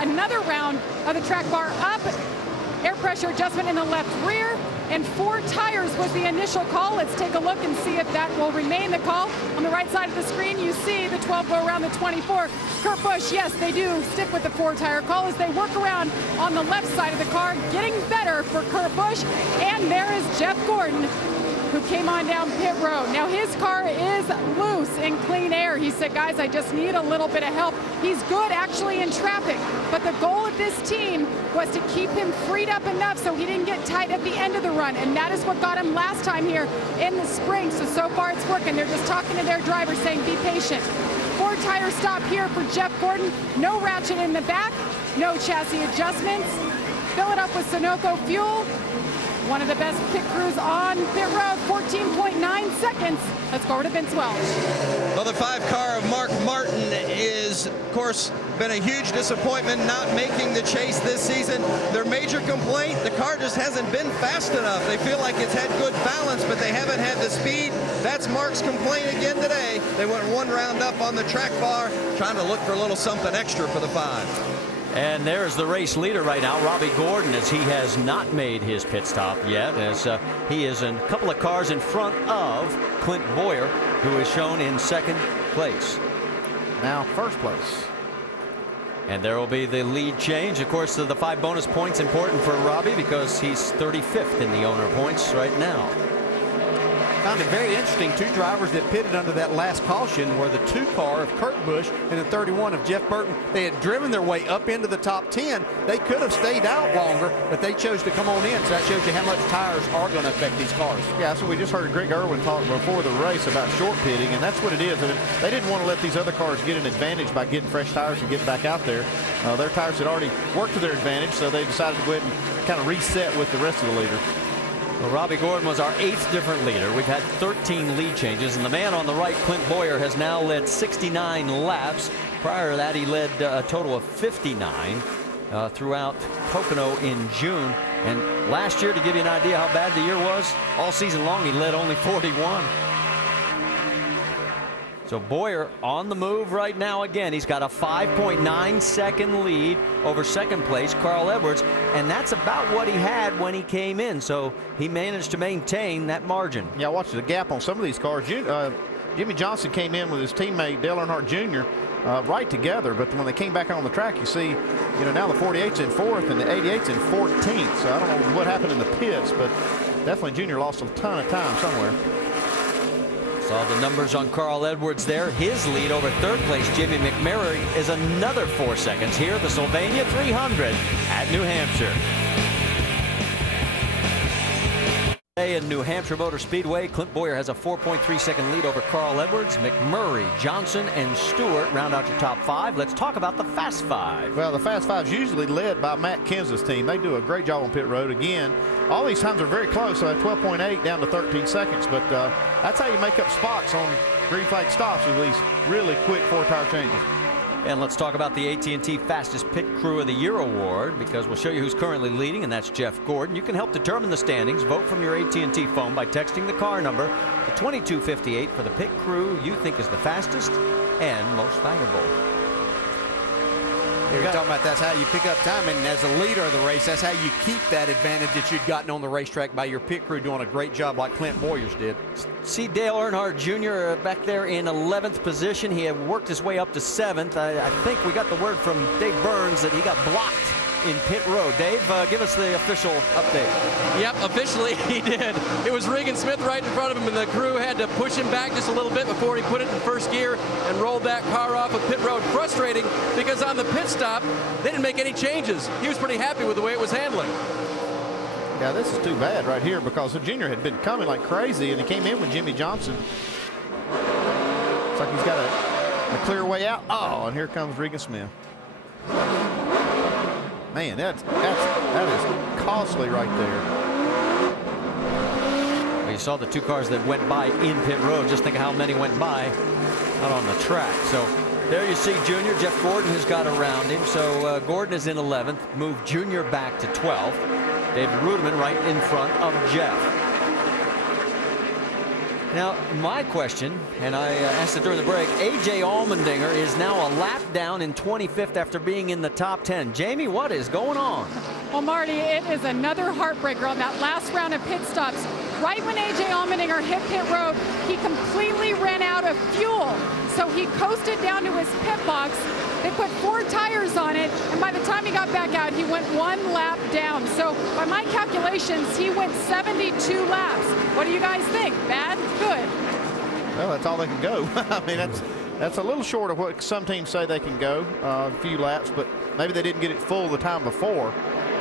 another round of the track bar up. Air pressure adjustment in the left rear, and 4 tires was the initial call. Let's take a look and see if that will remain the call. On the right side of the screen, you see the 12 go around the 24. Kurt Busch, yes, they do stick with the 4-tire call as they work around on the left side of the car, getting better for Kurt Busch. And there is Jeff Gordon, who came on down pit road. Now his car is loose in clean air. He said, guys, I just need a little bit of help. He's good actually in traffic, but the goal of this team was to keep him freed up enough so he didn't get tight at the end of the run, and that is what got him last time here in the spring. So far it's working. They're just talking to their driver saying, be patient. 4-tire stop here for Jeff Gordon. No ratchet in the back, no chassis adjustments. Fill it up with Sunoco fuel. One of the best pit crews on pit road, 14.9 seconds. Let's go over to Vince Welch. Well, the 5-car of Mark Martin is, of course, been a huge disappointment not making the chase this season. Their major complaint, the car just hasn't been fast enough. They feel like it's had good balance, but they haven't had the speed. That's Mark's complaint again today. They went 1 round up on the track bar, trying to look for a little something extra for the 5. And there's the race leader right now, Robbie Gordon, as he has not made his pit stop yet, as he is a couple of cars in front of Clint Boyer, who is shown in 2nd place. Now 1st place. And there will be the lead change. Of course, the 5 bonus points important for Robbie because he's 35th in the owner points right now. Found it very interesting. 2 drivers that pitted under that last caution were the 2 car of Kurt Busch and the 31 of Jeff Burton. They had driven their way up into the top 10. They could have stayed out longer, but they chose to come on in. So that shows you how much tires are going to affect these cars. Yeah, so we just heard Greg Irwin talk before the race about short pitting, and that's what it is. I mean, they didn't want to let these other cars get an advantage by getting fresh tires and getting back out there. Their tires had already worked to their advantage, so they decided to go ahead and kind of reset with the rest of the leader. Well, Robbie Gordon was our 8th different leader. We've had 13 lead changes, and the man on the right, Clint Boyer, has now led 69 laps. Prior to that, he led a total of 59 throughout Pocono in June. And last year, to give you an idea how bad the year was, all season long he led only 41. So Boyer on the move right now again. He's got a 5.9 second lead over 2nd place, Carl Edwards, and that's about what he had when he came in. So he managed to maintain that margin. Yeah, watch the gap on some of these cars. Jimmy Johnson came in with his teammate Dale Earnhardt Jr. Right together, but when they came back on the track, you see, now the 48's in 4th and the 88's in 14th. So I don't know what happened in the pits, but definitely Junior lost a ton of time somewhere. Saw the numbers on Carl Edwards there. His lead over 3rd place, Jimmy McMurray, is another 4 seconds here. The Sylvania 300 at New Hampshire. In New Hampshire Motor Speedway, Clint Boyer has a 4.3 second lead over Carl Edwards. McMurray, Johnson, and Stewart round out your top 5. Let's talk about the Fast 5. Well, the Fast 5 is usually led by Matt Kenseth's team. They do a great job on pit road. Again, all these times are very close, so at 12.8 down to 13 seconds. But that's how you make up spots on green flag stops with these really quick 4-tire changes. And let's talk about the AT&T Fastest Pit Crew of the Year award, because we'll show you who's currently leading, and that's Jeff Gordon. You can help determine the standings. Vote from your AT&T phone by texting the car number to 2258 for the pit crew you think is the fastest and most valuable. You're talking about that's how you pick up time, and as a leader of the race, that's how you keep that advantage that you'd gotten on the racetrack by your pit crew doing a great job like Clint Boyers did. See Dale Earnhardt Jr. Back there in 11th position. He had worked his way up to 7th. I think we got the word from Dave Burns that he got blocked in pit road. Dave, give us the official update. Yep, officially he did. It was Regan Smith right in front of him, and the crew had to push him back just a little bit before he put it in 1st gear and rolled that car off of pit road. Frustrating because on the pit stop, they didn't make any changes. He was pretty happy with the way it was handling. Yeah, this is too bad right here because the Junior had been coming like crazy, and he came in with Jimmy Johnson. It's like he's got a clear way out. Oh, and here comes Regan Smith. Man, that is costly right there. Well, you saw the 2 cars that went by in pit road. Just think of how many went by out on the track. So there you see Junior. Jeff Gordon has got around him. So Gordon is in 11th. Moved Junior back to 12th. David Ruderman right in front of Jeff. Now, my question, and I asked it during the break, A.J. Allmendinger is now a lap down in 25th after being in the top 10. Jamie, what is going on? Well, Marty, it is another heartbreaker on that last round of pit stops. Right when A.J. Allmendinger hit pit road, he completely ran out of fuel. So he coasted down to his pit box. They put 4 tires on it, and by the time he got back out, he went 1 lap down. So by my calculations, he went 72 laps. What do you guys think? Bad? Good? Well, that's all they can go. I mean, that's a little short of what some teams say they can go, a few laps, but maybe they didn't get it full the time before.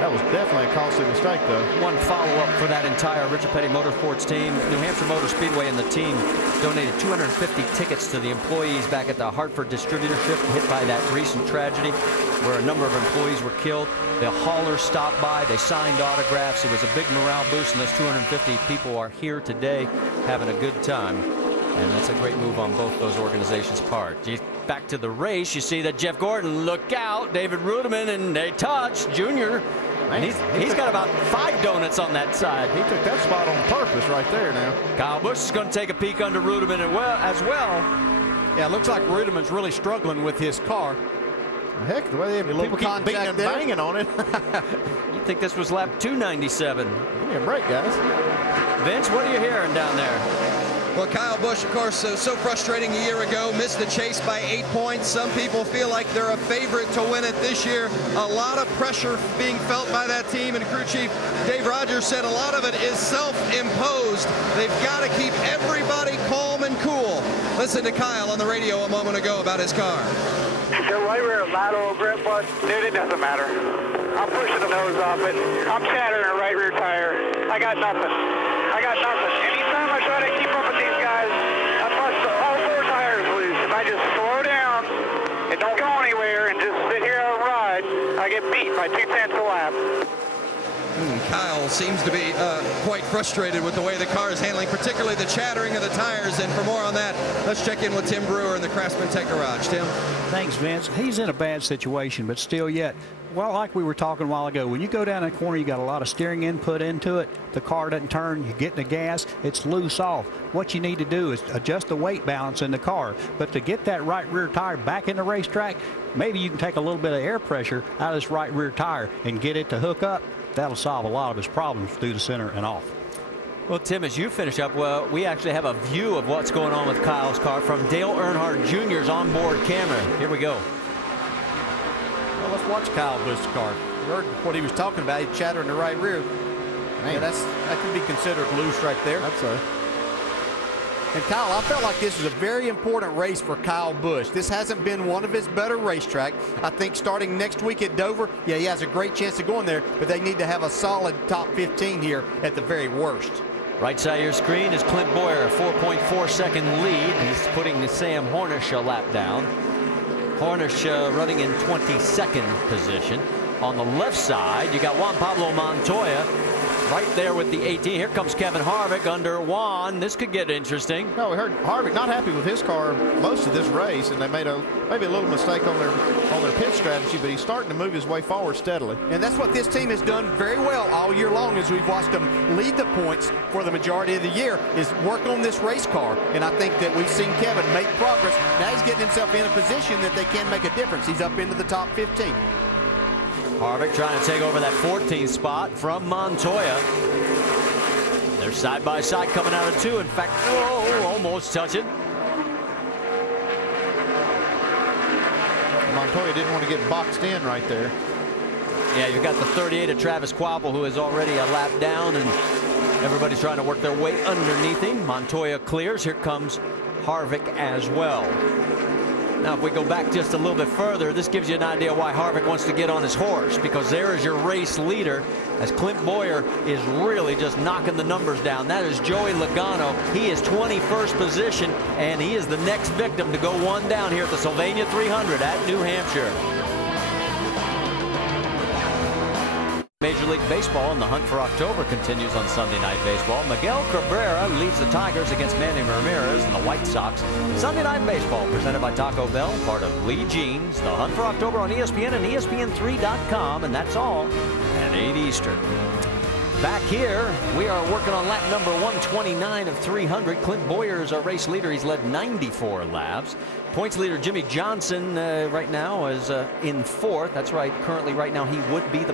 That was definitely a costly mistake, though. One follow-up for that entire Richard Petty Motorsports team. New Hampshire Motor Speedway and the team donated 250 tickets to the employees back at the Hartford distributorship hit by that recent tragedy where a number of employees were killed. The haulers stopped by. They signed autographs. It was a big morale boost, and those 250 people are here today having a good time. And that's a great move on both those organizations' part. Back to the race, you see that Jeff Gordon, look out, David Rudiman, and they touch Junior. And he's got about 5 donuts on that side. He took that spot on purpose right there now. Kyle Busch is going to take a peek under Rudiman as well. Yeah, it looks like Rudiman's really struggling with his car. Heck, the way they have people keep beating and banging on it. You'd think this was lap 297. Give me a break, guys. Vince, what are you hearing down there? Well, Kyle Busch, of course, so frustrating a year ago, missed the chase by 8 points. Some people feel like they're a favorite to win it this year. A lot of pressure being felt by that team, and crew chief Dave Rogers said a lot of it is self-imposed. They've got to keep everybody calm and cool. Listen to Kyle on the radio a moment ago about his car. The right rear lateral grip, but dude, it doesn't matter. I'm pushing the nose off it. I'm shattering a right rear tire. I got nothing. Anytime I try to keep up with these guys, I bust all 4 tires loose. If I just slow down and don't go anywhere and just sit here and ride, I get beat by 2/10 a lap. Kyle seems to be quite frustrated with the way the car is handling, particularly the chattering of the tires. And for more on that, let's check in with Tim Brewer in the Craftsman Tech Garage. Tim? Thanks, Vince. He's in a bad situation, but still yet, well, like we were talking a while ago, when you go down that corner, you got a lot of steering input into it. The car doesn't turn. You get in the gas, it's loose off. What you need to do is adjust the weight balance in the car. But to get that right rear tire back in the racetrack, maybe you can take a little bit of air pressure out of this right rear tire and get it to hook up. That'll solve a lot of his problems through the center and off. Well, Tim, as you finish up, well, we actually have a view of what's going on with Kyle's car from Dale Earnhardt Jr.'s onboard camera. Here we go. Well, let's watch Kyle Busch's car. You heard what he was talking about. He's chattering the right rear. Man, that could be considered loose right there. That's so. And Kyle, I felt like this was a very important race for Kyle Busch. This hasn't been one of his better racetracks. I think starting next week at Dover, yeah, he has a great chance of going there, but they need to have a solid top 15 here at the very worst. Right side of your screen is Clint Boyer, 4.4-second lead. He's putting Sam Hornish a lap down. Hornish running in 22nd position. On the left side, you got Juan Pablo Montoya right there with the 18. Here comes Kevin Harvick under Juan. This could get interesting. No, we heard Harvick not happy with his car most of this race, and they made maybe a little mistake on their pit strategy, but he's starting to move his way forward steadily. And that's what this team has done very well all year long, as we've watched them lead the points for the majority of the year, is work on this race car. And I think that we've seen Kevin make progress. Now he's getting himself in a position that they can make a difference. He's up into the top 15. Harvick trying to take over that 14th spot from Montoya. They're side by side coming out of 2. In fact, whoa, almost touching. Montoya didn't want to get boxed in right there. Yeah, you've got the 38 of Travis Quapple, who is already a lap down, and everybody's trying to work their way underneath him. Montoya clears. Here comes Harvick as well. Now, if we go back just a little bit further, this gives you an idea why Harvick wants to get on his horse, because there is your race leader, as Clint Boyer is really just knocking the numbers down. That is Joey Logano. He is 21st position, and he is the next victim to go one down here at the Sylvania 300 at New Hampshire. Major League Baseball and the hunt for October continues on Sunday Night Baseball. Miguel Cabrera leads the Tigers against Manny Ramirez and the White Sox. Sunday Night Baseball presented by Taco Bell, part of Lee Jeans. The hunt for October on ESPN and ESPN3.com, and that's all at 8 Eastern. Back here, we are working on lap number 129 of 300. Clint Boyer is our race leader. He's led 94 laps. Points leader Jimmy Johnson right now is in 4th. That's right. Currently, right now, he would be the